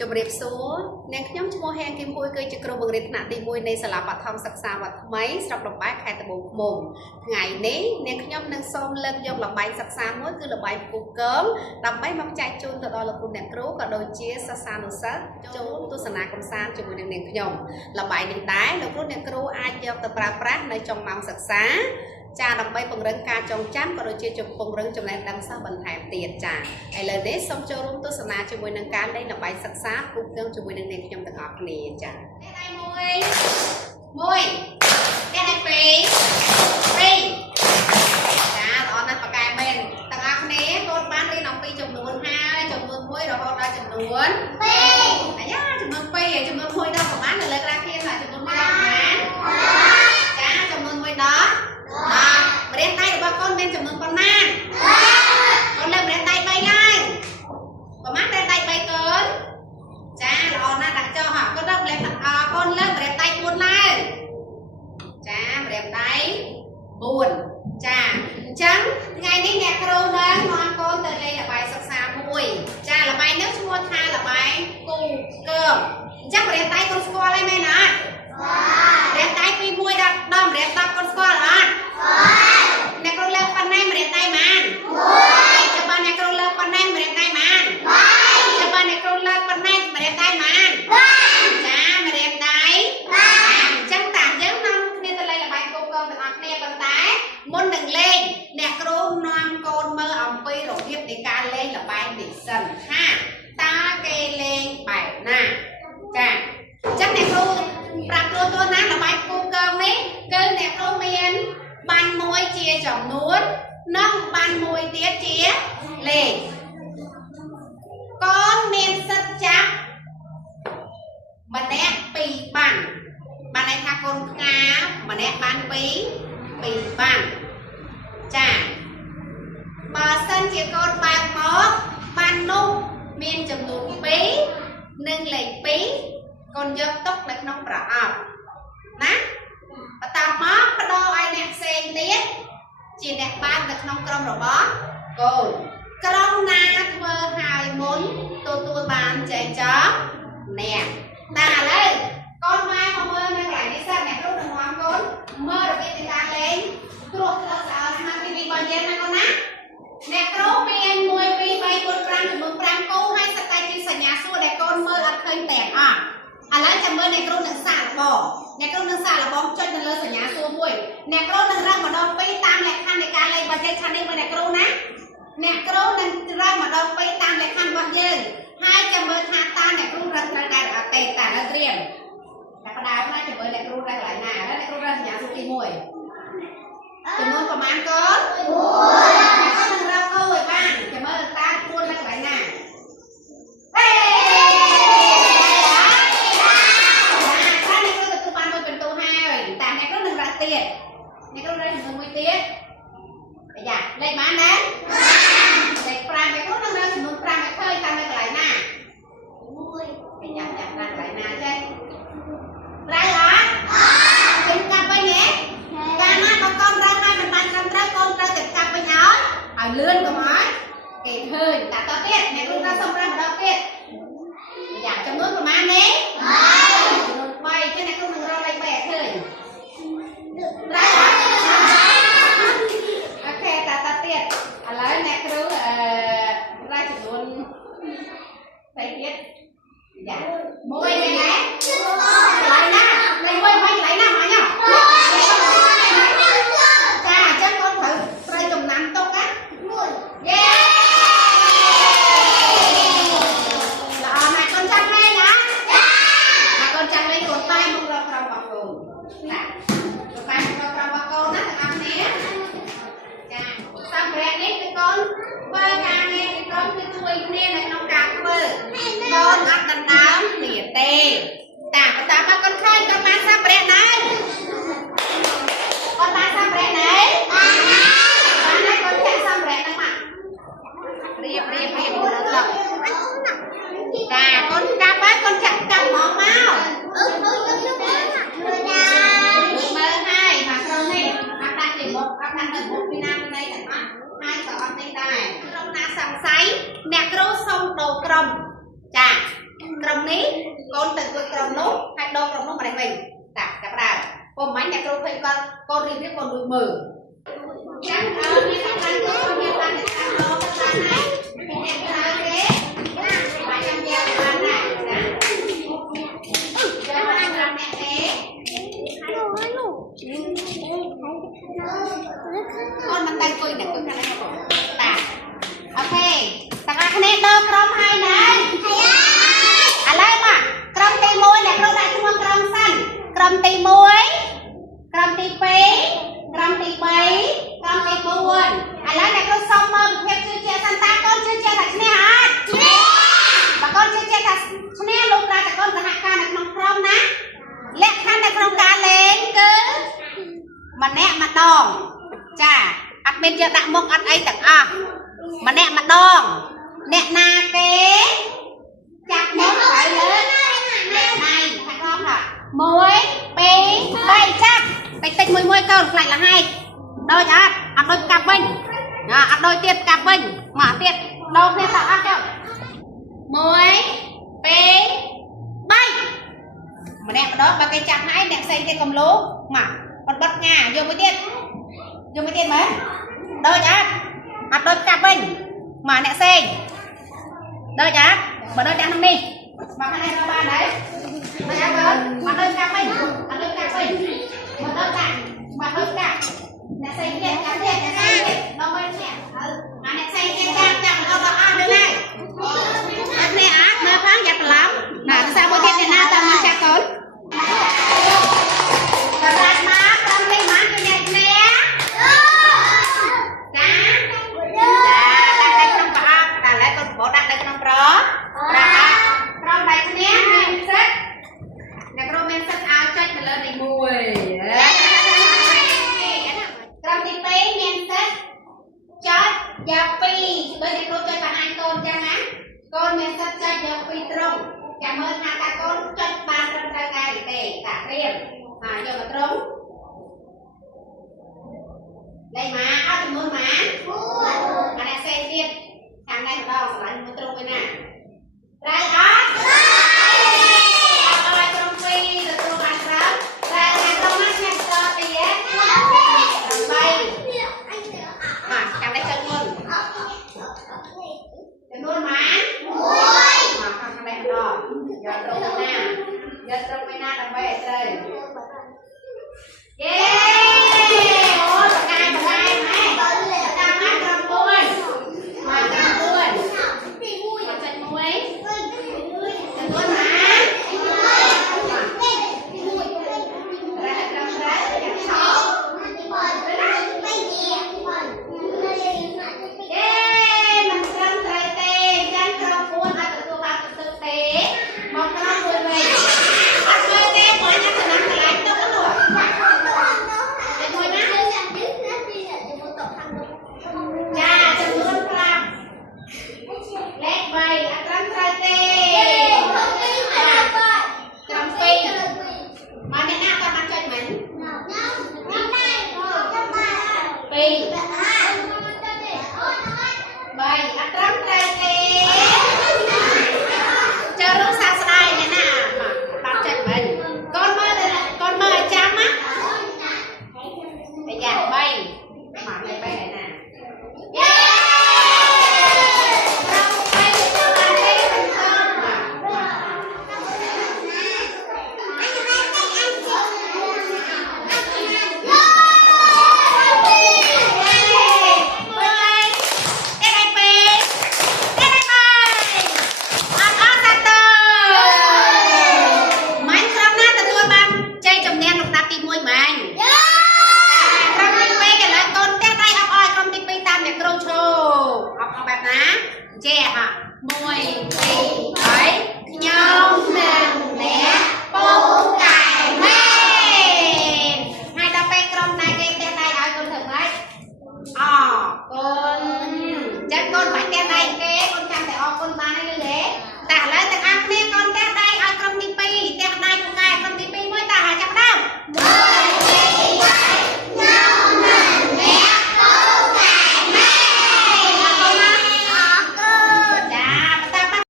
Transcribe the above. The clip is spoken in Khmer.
ជំរាបសួរអ្នកខ្ញុំឈ្មោះហែងគីមហួយគឺជាគ្រូបង្រៀនថ្នាក់ទី1នៃសាលាបឋមសិក្សាវត្តថ្មីស្រុកដំបែខេត្តត្បូងឃ្មុំថ្ងៃនេះអ្នកខ្ញុំនឹងសូមលើកយកល្បែងសិក្សាមួយគឺល្បែងគូកងដើម្បីមកចែកជូនទៅដល់លោកគ្រូអ្នកគ្រូក៏ដូចជាសិស្សានុសិស្សចូលទស្សនាកម្សាន្តជាមួយនឹងអ្នកខ្ញុំល្បែងនេះដែរលោកគ្រូអ្នកគ្រូអាចយកទៅប្រើប្រាស់នៅចុងម៉ោងសិក្សាចាដើម្បីពង្រឹងការចងចាំក៏ដូចជាពង្រឹងចំណេះដឹងសិស្សបន្ថែមទៀតចាឥឡូវនេះសូមចូលរួមទស្សនាជាមួយនឹងការលេងល្បែងសិក្សាគូកងជាមួយនឹងអ្នកខ្ញុំទាំងអស់គ្នាចាអ្នកដៃមួយអ្នកដៃពីរចាល្អណាស់ប៉ាកែមែនទាំងអស់គ្នាកូនបានរៀនអំពីចំនួនហើយចំនួន1រហូតដល់ចំនួន2អាយ៉ាចំនួន2ចំនួន1ដល់ប្រហែលនៅលើក្រាហ្វថាចំនួន1ដល់ប្រហែលចាចំនួន1ដល់ម្រាមដៃរបស់កូនមានចំនួនប៉ុន្មានកូនលើកម្រាមដៃ3ឡើងប្រហែលម្រាមដៃ3កូនចាល្អណាស់ដាក់ចុះហ่ะកូនលើកម្រាមកូនលើកម្រាមដៃ4ឡើងចាម្រាមដៃ4ចាអញ្ចឹងថ្ងៃនេះអ្នកគ្រូនឹងនាំកូនទៅលេងល្បែងសិក្សាមួយចាល្បែងនេះឈ្មោះថាល្បែងគូកងអញ្ចឹងម្រាមដៃកូនស្គាល់ហើយមែនអត់ម្រាមដៃពី1ដល់ម្រាម10កូនស្គាល់អត់អ្នកគ្រូលើកប៉ុណ្ណេះម្រាមដៃបានចាំបានអ្នកគ្រូលើកប៉ុណ្ណេះម្រាមដៃបានចាំបានអ្នកគ្រូលើកប៉ុណ្ណេះម្រាមដៃបានចាម្រាមដៃអញ្ចឹងតាយើងនាំគ្នាទៅលេងល្បែងគូកងទាំងអស់គ្នាប៉ុន្តែមុននឹងលេងអ្នកគ្រូនាំកូនមើលអំពីរបៀបនៃការលេងល្បែងនេះសិនថាតើគេលេងបែបណាចាអញ្ចឹងអ្នកគ្រូប្រាប់ខ្លួនណាល្បែងគូកងនេះគឺអ្នកគ្រូមានបានមួយជាចំនួននិងបានមួយទៀតជាលេខកូនមានសិទ្ធិចាប់ម្នាក់2បានបានន័យថាកូនផ្កាម្នាក់បាន2បានចាបើសិនជាកូនបើកមកបាននោះមានចំនួន2និងលេខ2កូនយកទុកនៅក្នុងប្រអប់ណាបន្តមកបដូរឲ្យអ្នកផ្សេងទៀតជាអ្នកបាននៅក្នុងក្រុមរបស់កូនក្រុមណាធ្វើហើយមុនទទួលបានចែកចំអ្នកតែឥឡូវកូនមកមើលនៅកន្លែងនេះសិនអ្នកគ្រូនឹងនាំកូនមើលរបៀបនៃការលេងគ្រោះទឹកស្អាតស្មាតពីរបស់យើងណាកូនណាអ្នកគ្រូមាន1 2 3 4 5ចំនួន5គូហើយសតែជាសញ្ញាសួរដែលកូនមើលអត់ឃើញទាំងអស់ឥឡូវចាំមើលអ្នកគ្រូនឹងសាកល្បងអ្នកគ្រូនឹងសាកល្បងចុចនៅលើសញ្ញាសួរមួយអ្នកគ្រូនឹងរឹងម្ដង2តាមលក្ខខណ្ឌនៃការលេងរបស់យើងខាងនេះមើលអ្នកគ្រូណាអ្នកគ្រូនឹងរឹងម្ដង2តាមលក្ខខណ្ឌរបស់យើងហើយចាំមើលថាតើអ្នកគ្រូរឹងត្រូវដែរអត់ទេតែនៅត្រៀមតែបដាណាចាំមើលអ្នកគ្រូរឹងកន្លែងណាឥឡូវអ្នកគ្រូរឹងសញ្ញាសួរទី1ចំនួនប្រមាណកូន4នឹងរឹងគូឲ្យបានចាំមើលតើ4នៅកន្លែងណាទៀតអ្នកគ្រូរកចំនួន1ទៀតយ៉ាលេខបានដែរលេខ5អ្នកគ្រូនឹងរកចំនួន5ឲ្យឃើញតាមនៅកន្លែងណា1យ៉ាណាកន្លែងណាចេះត្រូវអត់ខ្ញុំកាប់វិញហ៎កាលណាបើកូនរកឲ្យមិនបានត្រឹមត្រូវកូនត្រូវតែកាប់វិញឲ្យលឿនកុំឲ្យគេឃើញតែតទៀតអ្នកគ្រូរកសុំ5ម្ដងទៀតយ៉ាចំនួនប្រហែលនេះចំនួន3ចឹងអ្នកគ្រូនឹងរកលេខ3ឲ្យឃើញអូខេតាទៀតឥឡូវអ្នកគ្រូរកចំនួនស្អីទៀតយ៉ា1នេះណាកន្លែងណាលេខ1កន្លែងណាមកញ៉ាចាអញ្ចឹងកូនត្រូវចំណាំទុកណាយេល្អណាស់កូនចាំលេងណាចាកូនចាំលេងកូនតែមករកក្រុមរបស់កូនណាបានទៅប្រាប់បងកូនណាទាំងអស់គ្នាចាសម្រាប់នេះគឺកូនធ្វើការងារពីក្រុមគឺជួយគ្នានៅក្នុងការធ្វើកូនអត់ដណ្ដើមគ្នាទេ ní con từng tôi cầm nốt hai đôi cầm nốt mà này mình đặt cặp đào con máy nhà con phải con riêng biết con đuôi mờ chắc như các bạn có như bạn để ăn đó các bạn này em sao thế bạn em nhà bạn này cho anh làm mẹ thế con mình tay tôi này tôi cái này tạ ok tất cả này đâu cầm hai này à lấy mà cầm tay môi này đâu lại không cầm xanh cầm tay môi cầm tay phế cầm tay bảy cầm tay buồn à lấy này con xong mơ theo chưa chia Santa con chưa chia thật nè hả và con chưa chia thật nè lúc ra con sẽ hạ ca này không không ná lẹ khăn này không ca lên cứ mà nè mặt đòn chà ăn bên chưa đặng mông ăn ấy tặng à mà nè mặt đòn nè na kế chặt món phải lớn nè này phải không hả muối bê bay chắc tích mùi con lại là hai đôi chả ăn đôi cặp bình ăn đôi tiết cặp bình mà tiết đâu tiết tạo ăn đâu muối bê bay mà nè đó ba cây chặt hãy nè xây cái cầm lố mà còn bắt ngà vô mới tiết mấy đôi chả ăn đôi cặp bình mà nè xây đôi chả mà đôi chả năm đi mà cái này là ba đấy mà ăn lớn mà đôi cặp bình mà đôi cặp bình mà đôi cặp nè xây cái cặp thiệt nè xây cái đâu mới nè mà nè xây cái cặp đâu có ăn được này ăn nè á nơi phán giặt lắm nè sao mới thiệt nào tao mà cha con và đặt má con đi má cái nhật nè đặt đây trong bả đặt lại con bỏ đặt đây trong đó trong đây nè men sét nè con men sét áo chết mà lên đi mùi trong thì bé men sét chót và phi bây giờ cô chơi bạn anh con cha má con men sét chơi và phi trung cảm ơn hai ta con chơi ba trong tay này để cả riêng giờ mà trung đây mà áo thì muốn mà này xe tiếp thằng này đâu lại một trung bên này đây đó rồi trung phi rồi trung ăn rau đây là không ăn nhặt cho thì rồi bay mà thằng này chân luôn chân luôn mà thằng này đó giờ trung bên nào giờ trung bên nào đằng bay ở đây yeah